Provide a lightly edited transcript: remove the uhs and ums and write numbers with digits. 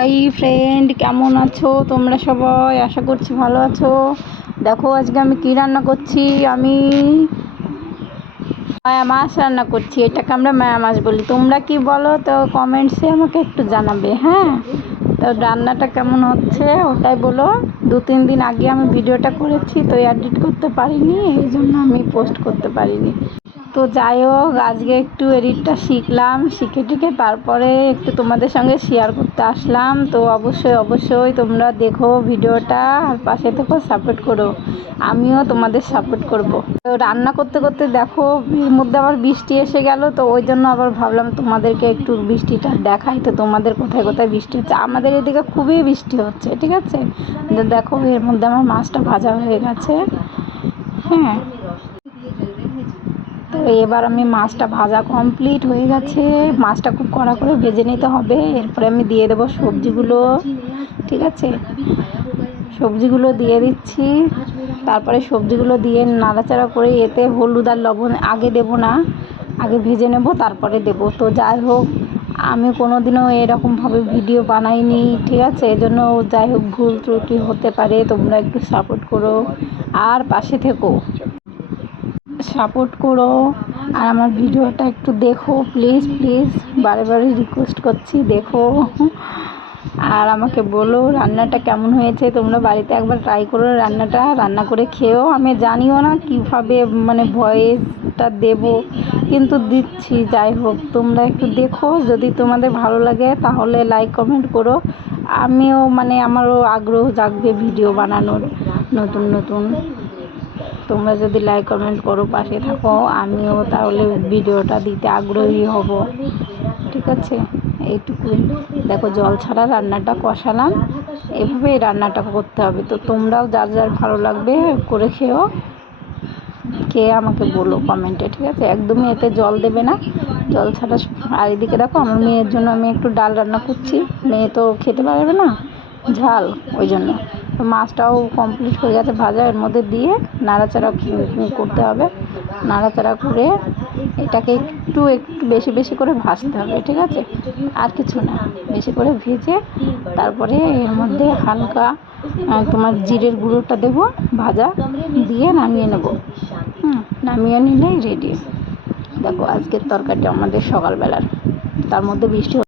Hi friend, কেমন আছো তোমরা সবাই? আশা করছি ভালো আছো। দেখো আজকে আমি কি রান্না করছি। আমি মায়া মাছ রান্না করছি। এটাকে আমরা মায়া মাছ বলি। তোমরা কি বলো তো কমেন্টসে আমাকে একটু জানাবে। হ্যাঁ, তো রান্নাটা কেমন হচ্ছে ওটাই বলো। 2-3 দিন আগে আমি ভিডিওটা করেছি, তো এডিট করতে পারিনি, এই জন্য আমি পোস্ট করতে পারিনি। তো যাই হোক, আজকে একটু এডিটটা শিখলাম, শিখে টিখে তারপরে একটু তোমাদের সঙ্গে শেয়ার করতে আসলাম। তো অবশ্যই তোমরা দেখো ভিডিওটা, আর পাশে থেকো, সাপোর্ট করো। আমিও তোমাদের সাপোর্ট করব। তো রান্না করতে করতে দেখো এর মধ্যে আবার বৃষ্টি এসে গেল, তো ওই জন্য আবার ভাবলাম তোমাদেরকে একটু বৃষ্টিটা দেখাই। তো তোমাদের কোথায় কোথায় বৃষ্টি হচ্ছে? আমাদের এদিকে খুবই বৃষ্টি হচ্ছে, ঠিক আছে। তো দেখো এর মধ্যে আমার মাছটা ভাজা হয়ে গেছে। হ্যাঁ, তো এবার আমি মাছটা ভাজা কমপ্লিট হয়ে গেছে। মাছটা খুব কড়া করে ভেজে নিতে হবে। এরপরে আমি দিয়ে দেবো সবজিগুলো, ঠিক আছে। সবজিগুলো দিয়ে দিচ্ছি। তারপরে সবজিগুলো দিয়ে নাড়াচাড়া করে এতে হলুদ আর লবণ আগে দেবো না, আগে ভেজে নেব তারপরে দেবো। তো যাই হোক, আমি কোনো দিনও এরকমভাবে ভিডিও বানাইনি, ঠিক আছে। এজন্য যাই হোক ভুল ত্রুটি হতে পারে, তোমরা একটু সাপোর্ট করো আর পাশে থেকো, সাপোর্ট করো। আর আমার ভিডিওটা একটু দেখো প্লিজ প্লিজ, বারে বারে রিকোয়েস্ট করছি, দেখো। আর আমাকে বলো রান্নাটা কেমন হয়েছে। তোমরা বাড়িতে একবার ট্রাই করো, রান্না করে খেও। আমি জানিও না কীভাবে মানে ভয়েসটা দেব, কিন্তু দিচ্ছি। যাই হোক, তোমরা একটু দেখো, যদি তোমাদের ভালো লাগে তাহলে লাইক কমেন্ট করো। আমিও মানে আমারও আগ্রহ জাগবে ভিডিও বানানোর নতুন নতুন। তোমরা যদি লাইক কমেন্ট করো, পাশে থাকো, আমিও তাহলে ভিডিওটা দিতে আগ্রহী হব, ঠিক আছে। এইটুকুই। দেখো জল ছাড়া রান্নাটা কষালাম, এভাবেই রান্নাটা করতে হবে। তো তোমরাও যার যার ভালো লাগবে করে খেও, খেয়ে আমাকে বলো কমেন্টে, ঠিক আছে। একদমই এতে জল দেবে না, জল ছাড়া। আর এদিকে দেখো আমার মেয়ের জন্য আমি একটু ডাল রান্না করছি। মেয়ে তো খেতে পারবে না ঝাল, ওই জন্য। তো মাছটাও কমপ্লিট হয়ে গেছে ভাজা, এর মধ্যে দিয়ে নাড়াচাড়া করতে হবে। নাড়াচাড়া করে এটাকে একটু বেশি বেশি করে ভাজতে হবে, ঠিক আছে। আর কিছু না, বেশি করে ভেজে তারপরে এর মধ্যে হালকা তোমার জিরের গুঁড়োটা দেবো ভাজা, দিয়ে নামিয়ে নেব। নামিয়ে নিলেই রেডি। দেখো আজকের তরকারিটা আমাদের সকালবেলার, তার মধ্যে বৃষ্টি